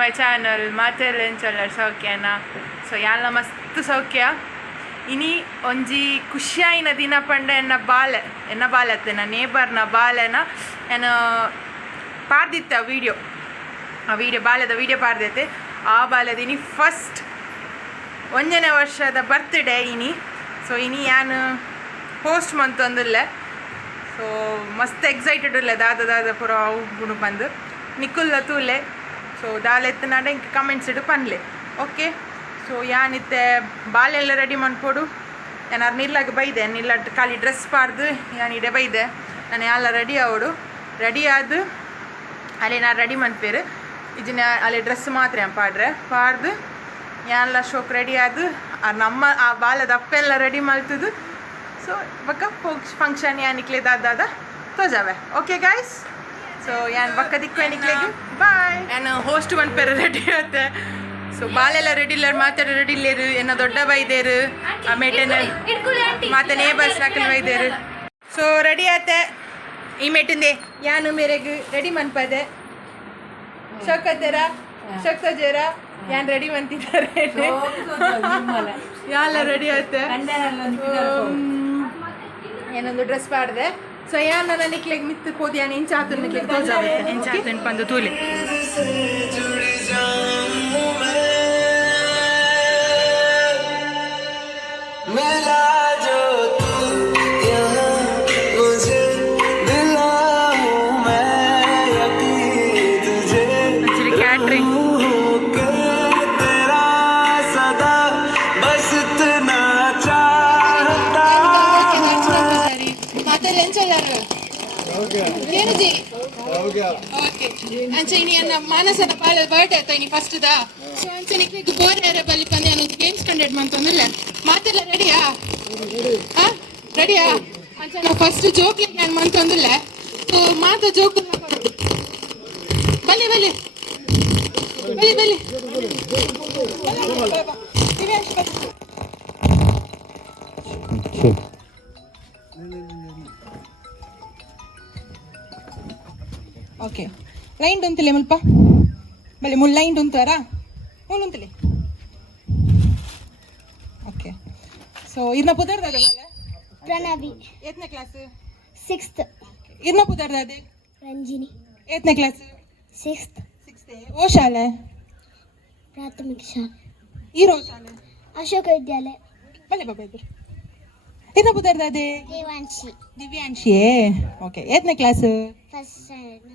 My channel ಮಾತೆಲ್ಲ ಸೌಖ್ಯನಾ. So ಯಾಲ ಮಸ್ತ್ ಸೌಖ್ಯ. ಇನಿ ಒಂಜಿ ಖುಷಿಯಾಯಿನ ದಿನ ಪಂಡ ಎನ್ನ ಬಾಲತ್ತೆ ನನ್ನ ನೇಬರ್ನ ಬಾಲೆನ ಏನು ಪಾರ್ದಿತ್ತ ಬಾಲ್ಯದ ವೀಡಿಯೋ ಪಾರ್ದೈತೆ. ಆ ಬಾಲ್ಯದ ಇನಿ ಫಸ್ಟ್ 1ನೇ ವರ್ಷದ ಬರ್ತ್ಡೇ ಇನಿ. ಸೊ ಇನಿ ಯಾನು ಹೋಸ್ಟ್ ಮಂತೊಂದುಲ್ಲೆ. ಸೊ ಮಸ್ತ್ ಎಕ್ಸೈಟೆಡ್ ಉಲ್ಲೆ ದಾದ ಪೂರ ಅವು ಬಂದು ನಿಕ್ಕುಲ್ಲ ತೂಲೆ. ಸೊ ದಾಲೆತ್ತು ನಾಡ ಇಂಕ ಕಮೆಂಟ್ಸ್ ಇಡು ಪನ್ಲೆ ಓಕೆ. ಸೊ ಯಾನಿತ್ತೆ ಬಾಲೆಲ್ಲ ರೆಡಿ ಮಾಡ್ಕೊಡು. ಏನಾರು ನಿಲ್ಲಾಗ ಬೈದೆ ನಿಲ್ಲ ಖಾಲಿ ಡ್ರೆಸ್ ಪಾರ್ದು ಯಾನಿಡೆ ಬೈದೆ ನಾನು ಎಲ್ಲ ರೆಡಿ ಆವಡು. ರೆಡಿ ಆದು ಅಲ್ಲಿ ನಾನು ರೆಡಿ ಮನ್ಪೇರು ಇದನ್ನ ಅಲ್ಲಿ ಡ್ರೆಸ್ ಮಾತ್ರ ಪಾಡ್ದು ಎಲ್ಲ ಶೋಕ್ ರೆಡಿ ಆದು ನಮ್ಮ ಆ ಬಾಲದ ಅಪ್ಪೆಲ್ಲ ರೆಡಿ ಮಾಡ್ತದು. ಸೊ ಬಕ್ಕ ಫಂಕ್ಷನ್ ಯಾನಿಕ್ಲೆ ದಾದ ತೋಜಾವೆ ಓಕೆ ಗಾಯ್ಸ್. ಸೊ ಯಾನ್ ಬಕ್ಕ ದಿಕ್ಕು ನಿಕ್ಲೆಗೆ ಬಾಯ್. ಏನು ಹೋಸ್ಟ್ ಮನ್ಪೇರು ರೆಡಿ ಆಗುತ್ತೆ. ಸೊ ಬಾಲೆಲ್ಲ ರೆಡಿ ಇಲ್ಲ ಮಾತಾಡ ರೆಡಿ ಇಲ್ಲೇರು ಎನ್ನ ದೊಡ್ಡ ಬೈದೇರು ಆಮೇಟೆನ ಮಾತ ನೇಬರ್ಸ್ ನಾಕಲ್ ಬೈದೇರು. ಸೊ ರೆಡಿ ಆತೆ ಈ ಮೇಟಿಂದೆ ಯಾನು ಮೇರೆಗೆ ರೆಡಿ ಮನ್ಪದೆ ಶೋಕತ್ತೇರ ಶೋಕ್ತಜೇರ ಯಾನ್ ರೆಡಿ ಮಂತಿದ್ದಾರೆ ಎಲ್ಲ ರೆಡಿ ಆಯ್ತೆ. ಏನೊಂದು ಡ್ರೆಸ್ ಪಾಡ್ದೆ. ಸೊ ಯಾನ್ ನನ್ನ ನಿಕ್ಲೆಗೆ ಮಿತ್ತು ಕೋದಿ ಯಾನ್ ಇಂಚಾತು ನಿಕ್ಲೆಗೆ ತೋಜಾವೆ ಇಂಚಾತು ಪಂದು ತೂಲಿ. ಮಾನಸದ ಬಾಳ ಬರ್ಡೇ ಆಯ್ತಾ ಇನಿ ಫಸ್ಟ್ ದಾ. ಸೊ ಅಂಚನಿಗೆ ಬೋರ್ ಬಲ್ಲಿ ಬಂದು ನಾನು ಗೇಮ್ಸ್ ಕಂಡಕ್ಟ್ ಮಾಡ್ತಂದಿಲ್ಲ ಮಾತೆಲ್ಲ ರೆಡಿಯಾ ರೆಡಿಯಾ ಅಂಚ ನಾವು ಫಸ್ಟ್ ಜೋಕ್ಲಿಗೆ ನಾನು ಮಂತಂದಿಲ್ಲ. ಸೊ ಮಾತ ಜೋಕ್ ಬಲ್ಲಿ ಬಲ್ಲಿ ಬಲ್ಲಿ ಬಲ್ಲಿ ಓಕೆ ಲೈನ್ ಉಂತಿಲ್ಲ ಮುಲ್ಪ ಬಲ್ಲಿ ಮುಲ್ ಲೈನ್ ಉಂತಾರಾ ಉಂತಿಲ್ಲ ಓಕೆ. ಸೊ ಇರ್ನ ಪುದರ್ದಾಗ ಪ್ರಣವಿ ಎತ್ನೇ ಕ್ಲಾಸ್ 6th. ಇರ್ನ ಪುದರ್ದಾದೆ ರಂಜಿನಿ ಎತ್ನೇ ಕ್ಲಾಸ್ 6th. ಓ ಶಾಲೆ ಪ್ರಾಥಮಿಕ ಶಾಲೆ ಈರೋ ಶಾಲೆ ಅಶೋಕ ವಿದ್ಯಾಲಯ ಬಲ್ಲೆ ಬಾಬಾ ಇದ್ರು. ಇರ್ನ ಪುದರ್ದಾದೆ ದಿವ್ಯಾಂಶಿ ಓಕೆ ಎತ್ನೇ ಕ್ಲಾಸ್ ಫಸ್ಟ್ ಸ್ಟ್ಯಾಂಡರ್ಡ್.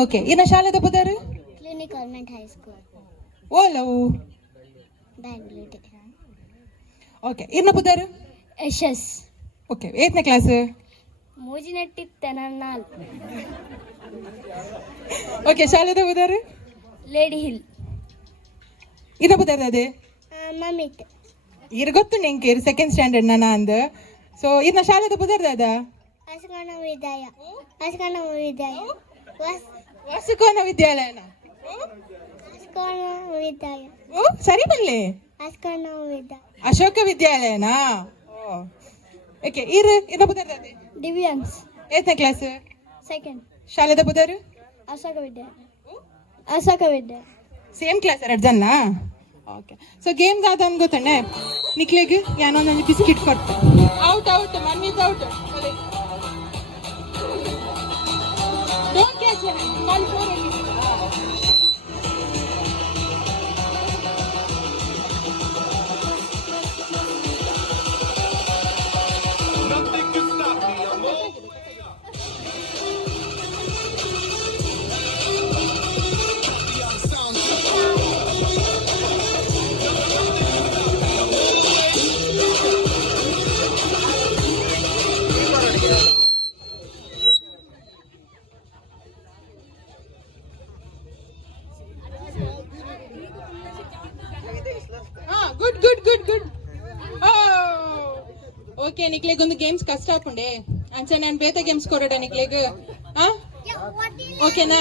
ಓಕೆ ಇನ್ನ ಶಾಲೆದ ಪುದರ್ ಕ್ಲಿನಿಕ್ ಗವರ್ನಮೆಂಟ್ ಹೈಸ್ಕೂಲ್ ಓಲವು ಬ್ಯಾಂಗ್ಳೂರ್. ಓಕೆ ಇರ್ನ ಪುದರ್ ಯಶಸ್ ಓಕೆ ಏತ್ನೇ ಕ್ಲಾಸ್ ಮೂಜಿನೆಟ್ಟಿ ತೆನನ್ನಾಲ್. ಓಕೆ ಶಾಲೆದ ಪುದರ್ ಲೇಡಿ ಹಿಲ್ ಇರ್ನ ಪುದರ್ದಾದೆ ಮಮಿತ್ ಇರ್ ಗೊತ್ತು ನಿಂಗೆ ಇರ್ ಸೆಕೆಂಡ್ ಸ್ಟ್ಯಾಂಡರ್ಡ್ ನನ್ನ ಅಂದ. ಸೊ ಇರ್ನ ಶಾಲೆದ ಪುದರ್ದಾದ ಅಸ್ಕಾನ ವಿದ್ಯಾಯ ವಾಸುಕೋನ ವಿದ್ಯಾಲಯನ ಓ ಸರಿ ಬನ್ನಿ ಅಶೋಕ ವಿದ್ಯಾಲಯನಾ. ಓಕೆ ಇರ್ನ ಪುದರ್ದಾದೆ ದಿವ್ಯಾಂಶ್ ಏತ್ನೇ ಕ್ಲಾಸ್ ಸೆಕೆಂಡ್. ಶಾಲೆದ ಪುದರ್ ಅಶೋಕ ವಿದ್ಯಾಲಯ ಸೇಮ್ ಕ್ಲಾಸ್ 2 ಜನ. ಓಕೆ ಸೊ ಗೇಮ್ಸ್ ಆದ ಗೊತ್ತಣ್ಣೆ ನಿಕ್ಲೆಗೆ ಯಾನೊಂದೊಂದು ಬಿಸ್ಕಿಟ್ ಕೊಡ್ತೆ. Out Mann is out. Don't catch it. Call for it. Nothing can stop me. I'm all good. Okay ನಿಕ್ಲೆಗ್ ಒಂದು ಗೇಮ್ಸ್ ಕಷ್ಟ ಹಾಕೊಂಡೆ ಅಂಚ ನಾನು ಬೇತ ಗೇಮ್ಸ್ ಕೊಡೋಡ ನಿಕ್ಲೆಗ್ ಓಕೆನಾ.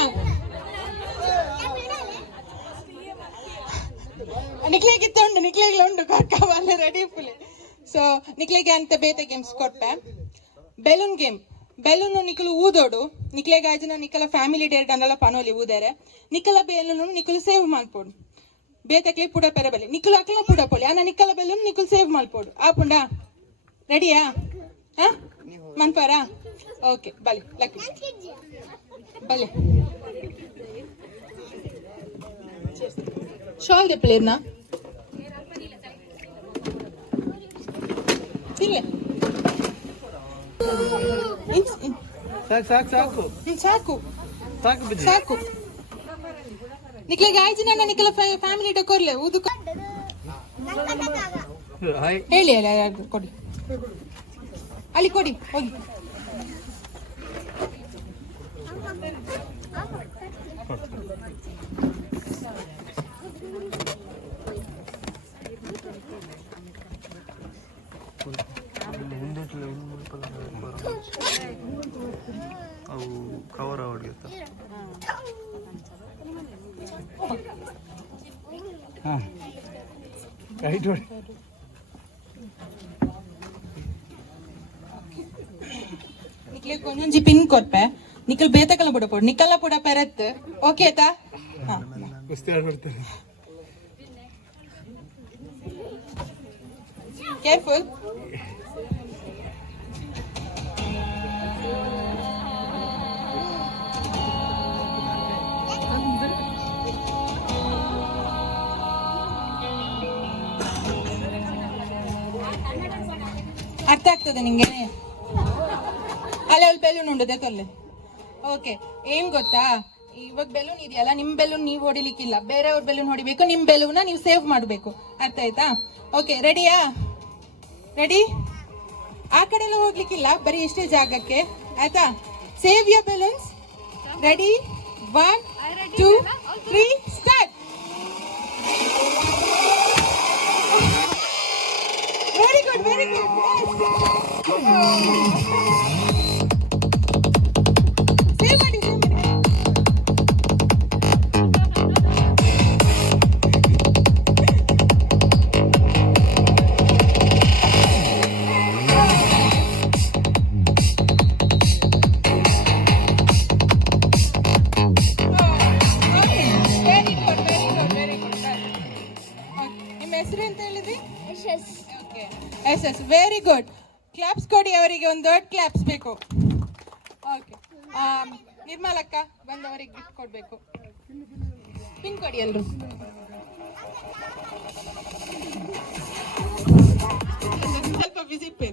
ನಿಕ್ಲೆಗಿತ್ತ ಉಂಡು ಕರ್ಕವಲ್ಲ ರೆಡಿ ಫುಲ್. ಸೊ ನಿಕ್ಲೆಗೆ ಅಂತ ಬೇತ ಗೇಮ್ಸ್ ಕೊಟ್ಟೆ. ಬೆಲೂನ್ ಗೇಮ್ ಬೆಲೂನು ನಿಕಲು ಊದೋಡು ನಿಕ್ಲೆ ಗಾಯ್ಜನ ನಿಕ್ಕಲ ಫ್ಯಾಮಿಲಿ ಡೇಟ್ ಅಂದಲ್ಲ ಪನೋಲಿ ಊದಾರೆ ನಿಕ್ಕಲ ಬೆಲೂನು ನಿಕಲು ಸೇವ್ ಮಾಡ್ಪೋಡು ಬೇತಕ್ಲೆ ಪುಡ ಪೆರಬಲಿ ನಿಕ್ಕಲು ಅಕ್ಲ ಪುಡ ಪೋಲಿ ಅನ್ನ ನಿಕ್ಕಲ ಬೆಲೂನು ನಿಕಲು ಸೇವ್ ಮಾಡ್ಪೋಡು ಆಪುಂಡ ರೆಡಿಯಾ ಹಾ ಮನ್ಪಾರಾ ಓಕೆ ಬಲಿ ಲಕ್ಕಿ ಬಲಿ ಶಾಲ್ ದೆ ಪ್ಲೇರ್ನಾ ಇಲ್ಲ ಸಾಕು ಸಾಕು ಸಾಕು ನಿಕ್ಲೆ ಗಾಯ್ಜಿನ ನಿಕ್ಕಲ ಫ್ಯಾಮಿಲಿ ಡಕೋರ್ಲೆ ಊದು ಹೇಳಿ ಯಾರು ಕೊಡಿ ಅಲ್ಲಿ ಕೊಡಿ ಹೋಗಿ ಅವು ಕವರ್ ಅವಡಿಗೆ ರೈಟ್ ನೋಡಿ ನಿಕ್ಲೆ ಒಂದೊಂಜಿ ಪಿನ್ ಕೊರ್ಪೆ ನಿಕ್ಕಲ್ ಬೇತಕಲ್ಲ ಬುಡ ಪೋಡು ನಿಕ್ಕಲ್ಲ ಪುಡ ಪೆರತ್ ಓಕೆ ಆಯ್ತಾ ಕುಸ್ತಿ ಆಡ್ಬಿಡ್ತಾರೆ ಕೇರ್ಫುಲ್ ಅರ್ಥ ಆಗ್ತದೆ ನಿಂಗೆ ಅಲ್ಲೇ ಅಲ್ಲಿ ಬೆಲೂನ್ ಉಂಡದೆ ತೊಲ್ಲೆ ಓಕೆ ಏನ್ ಗೊತ್ತಾ ಇವಾಗ ಬೆಲೂನ್ ಇದೆಯಲ್ಲ ನಿಮ್ ಬೆಲೂನ್ ನೀವು ಹೊಡಿಲಿಕ್ಕಿಲ್ಲ ಬೇರೆಯವ್ರ ಬೆಲೂನ್ ಹೊಡಿಬೇಕು ನಿಮ್ ಬೆಲೂನ್ನ ನೀವು ಸೇವ್ ಮಾಡಬೇಕು ಅರ್ಥ ಆಯ್ತಾ ಓಕೆ ರೆಡಿಯಾ ರೆಡಿ ಆ ಕಡೆ ಎಲ್ಲ ಹೋಗ್ಲಿಕ್ಕಿಲ್ಲ ಬರೀ ಇಷ್ಟೇ ಜಾಗಕ್ಕೆ ಆಯ್ತಾ save your balloons ready 1 2 3 start very good very good save ಮಾಡಿ ಎಸ್ ವೆರಿ ಗುಡ್ ಕ್ಲಾಪ್ಸ್ ಕೊಡಿ ಅವರಿಗೆ ಒಂದು ದೊಡ್ಡ ಕ್ಲಾಪ್ಸ್ ಬೇಕು ಓಕೆ ನಿರ್ಮಲಕ್ಕ ಬಂದವರಿಗೆ ಗಿಫ್ಟ್ ಕೊಡಬೇಕು ಪಿನ್ ಕೊಡಿ ಎಲ್ಲರೂ ಸ್ವಲ್ಪ ವಿಸಿಟ್ ಪೇ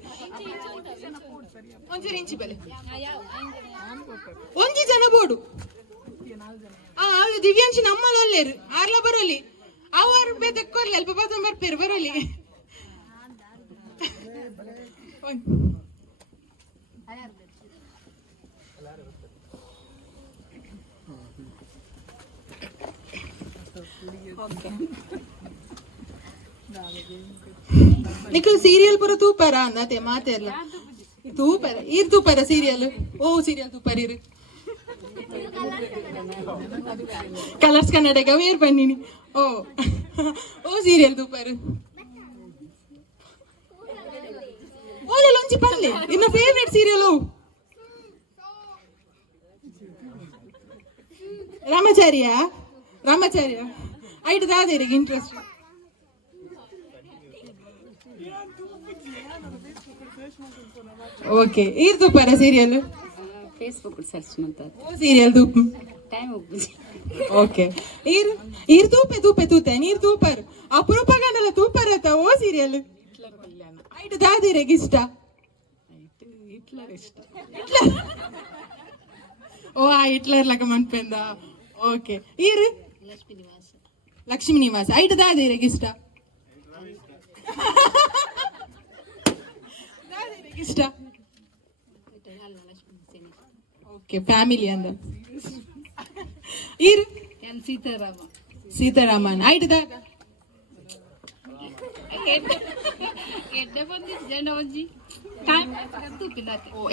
ಒಂಚೂರು ಇಂಚಿ ಬೆಲೆ ಒಂಜಿ ಜನ ಬೋಡು ದಿವ್ಯಾಂಶಿ ನಮ್ಮಲ್ಲಿ ಒಲ್ಲೇರು ಆರ್ಲ ಬರೋಲಿ ಅವರು ಬೇತಕ್ಕೋರ್ಲಿ ಅಲ್ಪ ಬದ ಬರ್ಪೇರು ಬರೋಲಿ ನಿಖಲ್ ಸೀರಿಯಲ್ ಪೂರ ತೂಪಾರ ಅಂದತೆ ಮಾತೆಲ್ಲ ತೂಪಾರ ಇರ್ ತೂಪಾರ ಸೀರಿಯಲ್ ಓ ಸೀರಿಯಲ್ ತೂಪಾರ ಇರು ಕಲರ್ಸ್ ಕನ್ನಡಗ ವೇರ್ ಬನ್ನಿನಿ ಓ ಓ ಸೀರಿಯಲ್ ತೂಪಾರ ಓಲೆ ಲಂಚಿ ಪಲ್ಲೆ ಇನ್ನ ಫೇವರೇಟ್ ಸೀರಿಯಲ್ ರಾಮಾಚಾರ್ಯ ರಾಮಾಚಾರ್ಯ ಐಟ್ ದಾದೇರಿಗೆ ಇಂಟ್ರೆಸ್ಟ್ ಓಕೆ ಈರ್ ತೂಪಾರ ಸೀರಿಯಲ್ ಫೇಸ್ಬುಕ್ ಸರ್ಚ್ ಮಾಡ್ತಾರೆ ಓ ಸೀರಿಯಲ್ ತೂಪ್ ಟೈಮ್ ಹೋಗ್ಬಿಡಿ ಓಕೆ ಈರ್ ಈರ್ ತೂಪೆ ತೂಪೆ ತೂತೆ ನೀರ್ ತೂಪರ್ ಅಪರೂಪಗಂದಲ್ಲ ತೂಪರ್ ಆತ ಓ ಸೀರಿಯಲ್ ಐಟ್ ದಾದಿರೆಗೆ ಇಷ್ಟ ಹಿಟ್ಲರ್ ಇಷ್ಟ ಓ ಆ ಹಿಟ್ಲರ್ ಲಕ ಮನ್ಪೆಂದ ಓಕೆ ಈರ್ ಲಕ್ಷ್ಮೀ ನಿವಾಸ ಐಟ್ ದಾದಿರೆಗೆ ಇಷ್ಟ ದಾದಿರೆಗೆ ಇಷ್ಟ ಓಕೆ ಫ್ಯಾಮಿಲಿ ಅಂದ ಈರ್ ಸೀತಾರಾಮನ್ ಐಟ್ ದಾಗ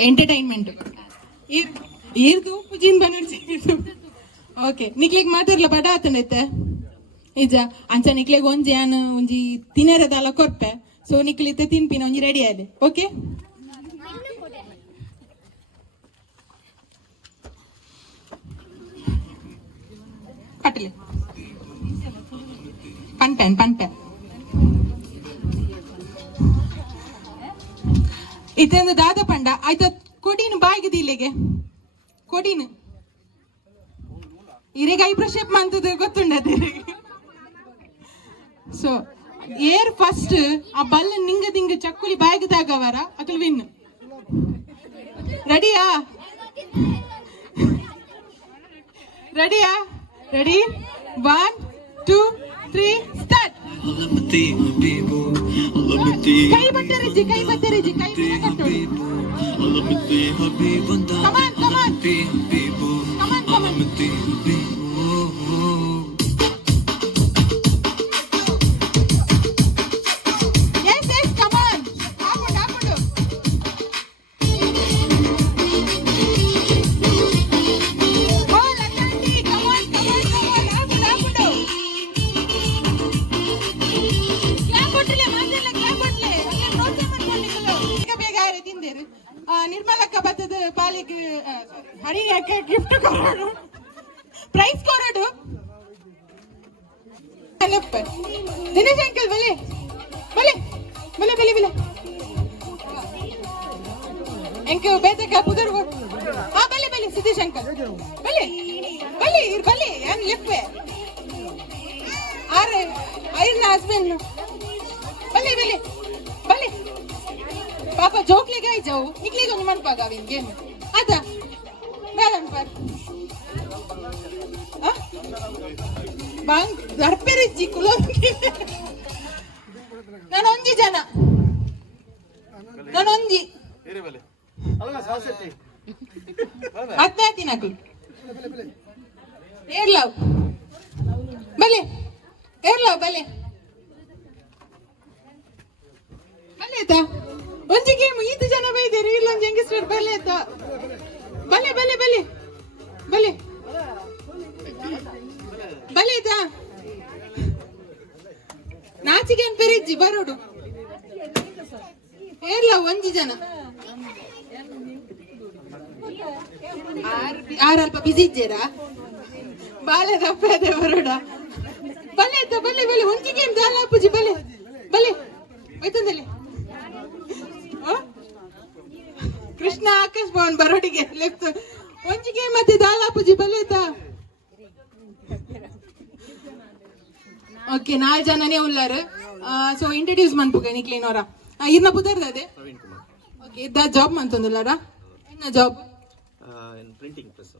ಎಂಟರ್ಟೈನ್ಮೆಂಟ್ ಈರ್ದು ಪುಜಿನ್ ಬನ್ನೂರ್ ಓಕೆ ನಿಕ್ಲಿಗ್ ಮಾತಾಡ್ಲ ಬಡ ಆತನೈತೆ ನಿಜ ಅಂಚ ನಿಕ್ಲಿಗ್ ಒಂಜಿ ಆನು ಒಂಜಿ ತಿನ್ನರದಲ್ಲ ಕೊರ್ಪೆ ಸೊ ನಿಕ್ಲಿತ್ತೆ ತಿನ್ಪಿನ ಒಂಜಿ ರೆಡಿ ಆದೆ ಓಕೆ ಸ್ಟಾರ್ಟ್ ಪನ್ಪೆ ಇದೊಂದು ದಾದ ಪಂಡ ಆಯ್ತ ಕೊಡಿನು ಬಾಯಿಗೆ ಇಲ್ಲಿಗೆ ಕೊಡಿನು ಇರೆಗೆ ಐಬ್ರೋ ಶೇಪ್ ಮಾಡ್ತದೆ ಗೊತ್ತುಂಡದ ಸೊ ಏರ್ ಫಸ್ಟ್ ಆ ಬಲ್ಲ ನಿಂಗ ಚಕ್ಕುಲಿ ಬಾಯಿಗದಾಗವರ ಅಕಲ್ ವಿನ್ ರೆಡಿಯಾ ರೆಡಿ 1 2 3 ಸ್ಟಾರ್ಟ್ ಕೈ ಬತ್ತರಿಜಿ ಕೈ ನಿರ್ಮಲಕ್ಕ ಬತ್ತದ ಪಾಲಿಗೆ ಹರಿಯಕ್ಕೆ ಗಿಫ್ಟ್ ಕೊರೋಡು ಪ್ರೈಸ್ ಕೊರೋಡು ದಿನೇಶ್ ಅಂಕಲ್ ಬಲೆ ಎಂಕ ಬೇತಕ ಪುದರ್ ಬಲೆ ಸಿದ್ದೇಶ್ ಅಂಕಲ್ ಬಲೆ ಏನ್ ಲಿಪ್ಪೆ ಆರೆ ಐರ್ನ ಹಸ್ಬೆಂಡ್ ಬಲೆ पापा जोक ले गए जाओ निकले तो मन पागा विन गेम आता मैडम पर बांग घर पे रिजी कुलो ननोंजी जाना ननोंजी ಏರೆ ಬಲೆ ಅಲ್ವಾ ಸಾಸೆಟ್ಟಿ ಅತ್ನಾತಿ ನಕಲ್ ಏರ್ ಲವ್ ಬಲೆ ತಾ ಒಂಜಿ ಗೇಮ್ ಈತ ಜನ ಬೈದೇರಿ ಇಲ್ಲೊಂದು ಹೆಂಗಸ್ರು ಬಲೆ ಆಯ್ತಾ ಬಲೆ ಆಯ್ತಾ ನಾಚಿಗೆ ಪೆರಿಜ್ಜಿ ಬರೋಡು ಏರ್ಲ ಒಂಜಿ ಜನ ಆರಲ್ಪ ಬಿಸಿ ಇದ್ದೇರಾ ಬಾಲೆ ದಪ್ಪದೆ ಬರೋಡ ಬಲೆ ಆಯ್ತಾ ಬಲೆ ಒಂಜಿ ಗೇಮ್ ದಾಲ ಅಪ್ಪುಜಿ ಬಲೆ ಹೋಯ್ತಂದಲ್ಲಿ ಕೃಷ್ಣ ಆಕಾಶ್ ಭವನ್ ಬರೋಡಿಗೆ ಲೆಫ್ಟ್ ಒಂಜಿಗೆ ಮತ್ತೆ ದಾಲಾಪುಜಿ ಬಲೇತಾ ಓಕೆ 4 ಜನನೇ ಉಳ್ಳಾರ ಸೊ ಇಂಟ್ರೊಡ್ಯೂಸ್ ಮನ್ಪುಗ ನಿಕ್ಲೇನೋರ ಇರ್ನ ಪುದರ್ದದೆ ಓಕೆ ಇದ್ದ ಜಾಬ್ ಮಂತೊಂದುಲ್ಲಾರ ಇನ್ನ ಜಾಬ್ ಪ್ರಿಂಟಿಂಗ್ ಪ್ರೆಸ್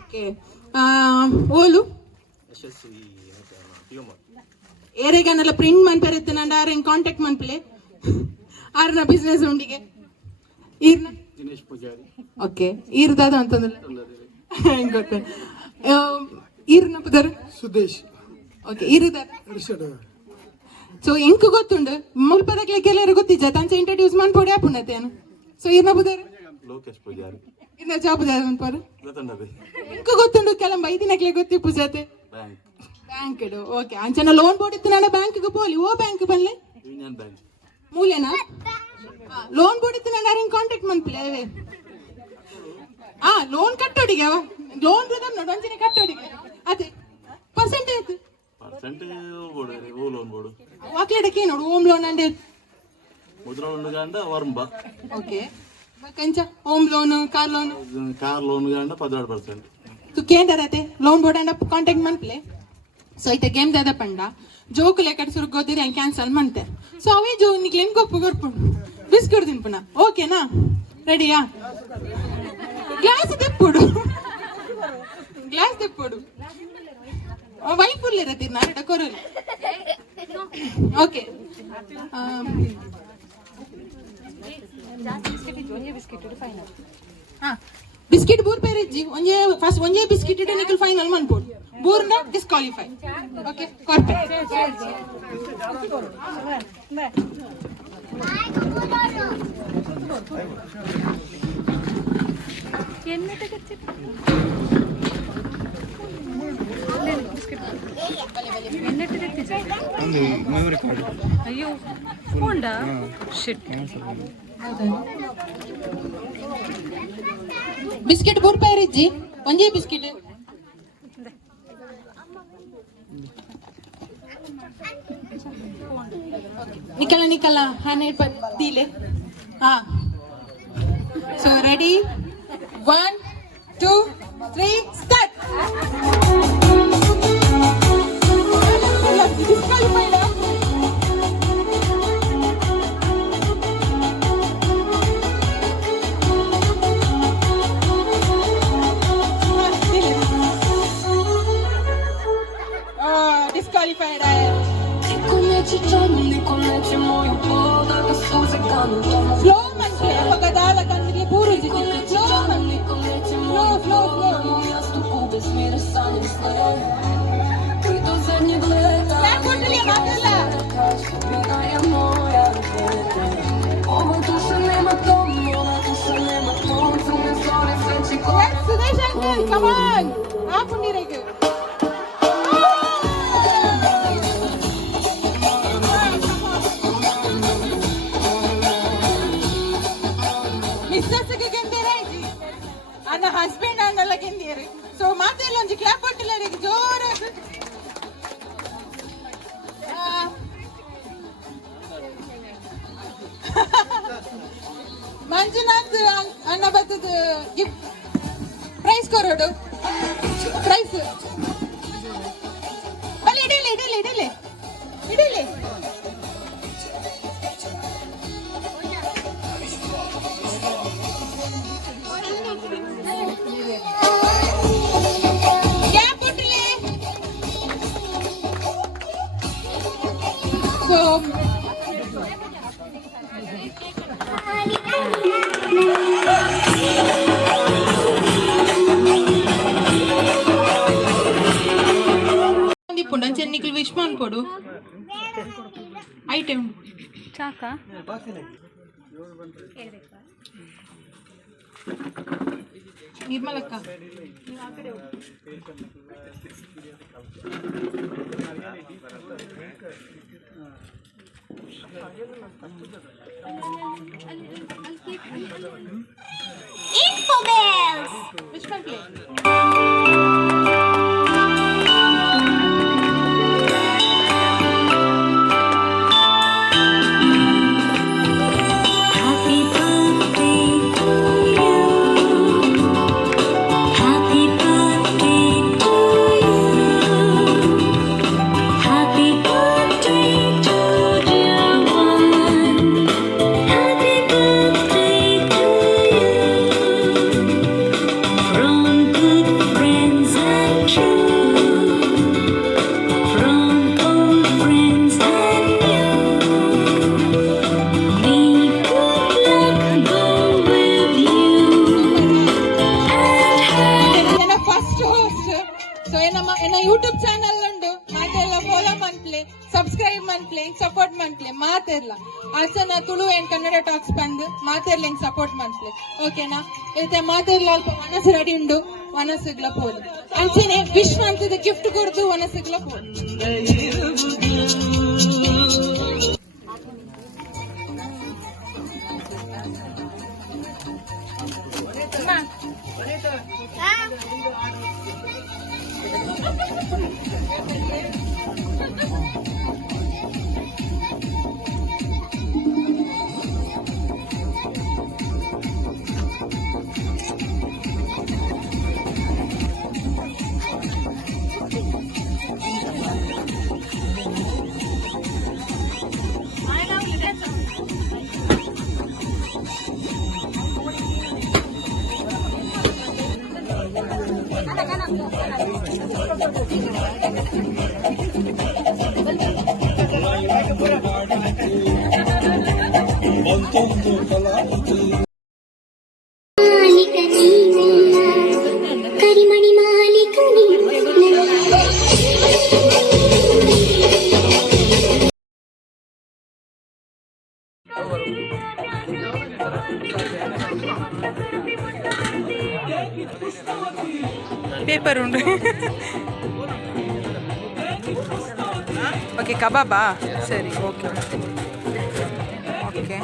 ಓಕೆ ಓಲು ಯಶಸ್ವಿ ಪಿಯೋಮರ್ ಏರೆಗನೆಲ್ಲ ಪ್ರಿಂಟ್ ಮನ್ಪೆರೆತ್ತೆ ನಂಡ ಆರೆನ್ ಕಾಂಟ್ಯಾಕ್ಟ್ ಮನ್ಪಲೆ ಆರ್ನ ಬಿಸ್ನೆಸ್ ಉಂಡಿಗೆ ಈರ್ನ ದಿನೇಶ್ ಪೂಜಾರಿ ಓಕೆ ಈರ್ದಾದ ಅಂತಂದ್ರೆ ಗೊತ್ತ ಈರ್ನ ಪುದರ್ ಸುದೇಶ್ ಓಕೆ ಈರ್ದಾದ ಸೊ ಎಂಕ್ ಗೊತ್ತುಂಡು ಮುಲ್ಪದಕ್ಲೆ ಕೆಲವರು ಗೊತ್ತಿಜ್ಜ ತಂಚ ಇಂಟ್ರೊಡ್ಯೂಸ್ ಮಾಡ್ಕೊಡಿ ಆಪುಣತೇನು ಸೊ ಈರ್ನ ಪುದರ್ ಲೋಕೇಶ್ ಪೂಜಾರಿ ಇನ್ನ ಜಾಬುದಾದ ಮನ್ಪರು ಗೊತ್ತುಂಡದೆ ಎಂಕ್ ಗೊತ್ತುಂಡು ಕೆಲಂ ಐದಿನಕ್ಲೆ ಗೊತ್ತಿ ಪೂಜಾತೆ ಬ್ಯಾಂಕ್ ಓಕೆ ಅಂಚನ ಲೋನ್ ಬೋಡಿತ್ತು ನಾನು ಬ್ಯಾಂಕ್ಗೆ ಪೋಲಿ ಓ ಬ್ಯಾಂಕ್ ಬನ್ಲೆ ಯೂನಿಯನ್ ಬ್ಯಾಂಕ್ ಮೂಲೆನಾ ಲೋನ್ ಬೋಡಿತ್ತು ನಾನು ಯಾರಿನ ಕಾಂಟ್ಯಾಕ್ಟ್ ಮನ್ಪ್ಲೆ ಲೋನ್ ಕಟ್ಟೋಡಿಗೆ ಲೋನ್ ನೋಡಿ ಒಂಚಿನ ಕಟ್ಟೋಡಿಗೆ ಅದೇ ಪರ್ಸೆಂಟೇಜ್ ಓ ಲೋನ್ ಬೋಡು ವಾಕ್ಲೇಡಕ್ಕೆ ನೋಡು ಹೋಮ್ ಲೋನ್ ಅಂಡೆ ಮುದ್ರಾ ಲೋನ್ ಗಂಡ ವರ್ಂಬ ಓಕೆ ಕಂಚ ಹೋಮ್ ಲೋನ್ ಕಾರ್ ಲೋನ್ ಗಂಡ 16% ತು ಕೇಂದರತೆ ಲೋನ್ ಬೋರ್ಡ್ ಅಂಡ ಕಾಂಟ್ಯಾಕ್ಟ್ ಮನ್ಪ್ಲೆ ಸೊ ಐತೆ ಗೇಮ್ ದಾದ ಪಂಡ ಜೋಕು ಲೆಕ್ಕ ಸುರು ಗೊತ್ತಿರಿ ಹಂಗೆ ಕ್ಯಾನ್ಸಲ್ ಮಂತೆ ಸೊ ಅವೇ ಜೋ ನಿಕ್ಲೇನ್ ಗೊಪ್ಪು ಬಿಸ್ಕೊಡ್ ತಿನ್ಪುನ ಓಕೆನಾ ರೆಡಿಯಾ ಗ್ಲಾಸ್ ತೆಪ್ಪುಡು ವೈಫುಲ್ ಇರತ್ತೀರಿ ನಾರಡ ಕೊರಲು ಓಕೆ ಬಿಸ್ಕಿಟ್ ಬೂರ್ ಪೇರಿಜ್ಜಿ ಒಂಜೇ ಫಸ್ಟ್ ಒಂಜೇ ಬಿಸ್ಕಿಟ್ ಇಟ್ಟು ನಿಕಲ್ ಫೈನಲ್ ಮನ್ಪೋಡು ಬೂರ್ನ ಡಿಸ್ಕ್ವಾಲಿಫೈ ಓಕೆ ಕೊರ್ಪೆ ಅಯ್ಯೋ ಹೋಂಡಾ ಶಿಟ್ ಬಿಸ್ಕಿಟ್ ಬೂರ್ ಪೇರಿಜ್ಜಿ ಒಂಜೇ ಬಿಸ್ಕಿಟ್ ನಿಕಲ ಹನ್ನೆರಡು ಪತ್ತಿಲೆ ಹಾ. So ready 1 2 3 start. Disqualified. Slow manche, pagadala kandige puru jiti. Slow manche, slow. Clap ಕೊಡ್ಲಿ ಮಾತಲ್ಲ. Yes, Sudesh uncle, come on. ಆಪುಂಡಿರೆಗೆ. ನನ್ನ ಹಸ್ಬೆಂಡ್ ಅನ್ನೆಲ್ಲ ಗೆಂದಿಯರು. ಸೊ ಮಾತೆಲ್ಲ ಒಂಜಿ ಕ್ಲಾಪ್ ಕೊಟ್ಟಿಲ್ಲ ಜೋರಾಗ. ಮಂಜುನಾಥ್ ಅಣ್ಣ ಬರ್ತದ ಗಿಫ್ಟ್ ಪ್ರೈಸ್ ಕೊರೋಡು ಪ್ರೈಸ್ ಅಲ್ಲಿ ಇಡಲಿ. చెన్నికలు విష్మాన్ పొడు ఐటమ్ చాక నిర్మలక్క Info bells. Which one play? YouTube channel ಉಂಡು ಮಾತೆಲ್ಲ ಫಾಲೋ ಮನ್ಪ್ಲೆ ಸಬ್ಸ್ಕ್ರೈಬ್ ಮನ್ಪ್ಲೆ ಸಪೋರ್ಟ್ ಮನ್ಪ್ಲೆ ಮಾತೆಲ್ಲ ಅಲ್ಸನ ತುಳು ಏನ್ ಕನ್ನಡ ಟಾಕ್ಸ್ ಬಂದು ಮಾತೆರ್ಲ ಸಪೋರ್ಟ್ ಮನ್ಪ್ಲೆ ಓಕೆನಾ ಇತ್ತೆ ಮಾತೆರ್ಲ ಅಲ್ಪ ಮನಸ್ಸು ರೆಡಿ ಉಂಡು ಮನಸ್ಸುಗ್ಲ ಪೋಲಿ ಅಂಚೆನೆ ವಿಶ್ ಮಂತದ ಗಿಫ್ಟ್ ಕೊಡ್ದು ಮನಸ್ಸುಗ್ಲ ಪೋಲಿ ಕರಿಮಣಿ ಮಾಲೀಕ ಪೇಪರ್ ಉಂಡು ಓಕೆ ಕಬಾಬಾ ಸರಿ ಓಕೆ ಓಕೆ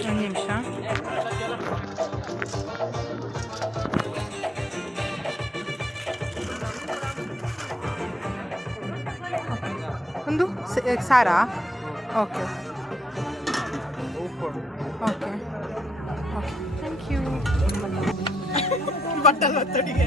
ಒಂದು ನಿಮಿಷ ಒಂದು ಸಾರಾ okay okay okay thank you ಬಟ್ಟಲು ಒತ್ತಡಿಗೆ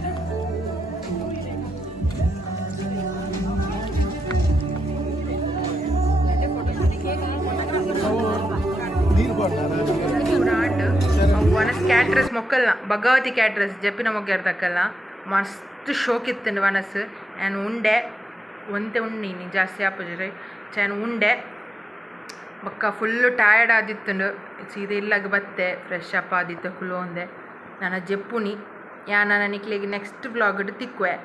వనస్ క్యాటరస్ మొక్కల్న భగవతి క్యాటరస్ చెప్పిన మొగ్గారు తక్కల్న మస్తు షోಕ್ ಇತ್ತಂಡು ವನಸ್ ನಾನು ಉಂಡೆ ಒಂತೆ ಉಂಡು ನೀನು ಜಾಸ್ತಿ ಆಪೋಜಿಟ್ ನಾನು ಉಂಡೆ ಬೊಕ್ಕ ಫುಲ್ಲು ಟಯರ್ಡ್ ಆದಿತ್ತುಂಡು ಸೀದಾ ಇಲ್ಲಾಗ ಬತ್ತೆ ಫ್ರೆಶ್ ಅಪ್ ಆದಿತ್ತು ಕುಲು ಒಂದೆ ನಾನು ಜೆಪ್ಪುನಿ ನಾನು ನಿಕ್ಲಿಗೆ ನೆಕ್ಸ್ಟ್ ವ್ಲಾಗ್ ತಿಕ್ಕುವೆ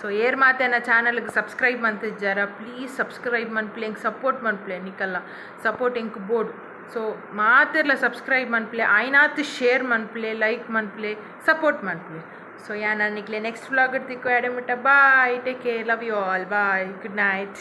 ಸೊ ಏರ್ ಮಾತೆ ನನ್ನ ಚಾನಲ್ಗೆ ಸಬ್ಸ್ಕ್ರೈಬ್ ಮಂತಿದ್ದಾರ ಪ್ಲೀಸ್ ಸಬ್ಸ್ಕ್ರೈಬ್ ಮನ್ಪ್ಲೆ ಹಿಂಗೆ ಸಪೋರ್ಟ್ ಮನ್ಪ್ಲೆ ನಿಕ್ಕಲ್ಲ ಸಪೋರ್ಟ್ ಇಂಕ್ ಬೋರ್ಡ್ ಸೊ ಮಾತೆಲ್ಲ ಸಬ್ಸ್ಕ್ರೈಬ್ ಮನ್ಪ್ಲೆ ಆಯ್ನಾತ್ ಶೇರ್ ಮನ್ಪ್ಲೆ ಲೈಕ್ ಮನ್ಪ್ಲೆ ಸಪೋರ್ಟ್ ಮನ್ಪ್ಲೆ ಸೊ ನಾನು ನಿಕ್ಲೆ ನೆಕ್ಸ್ಟ್ ವ್ಲಾಗ್ ತಿಕ್ಕುವೆ ಅಡೆ ಮುಟ್ಟ bye take care love you all bye good night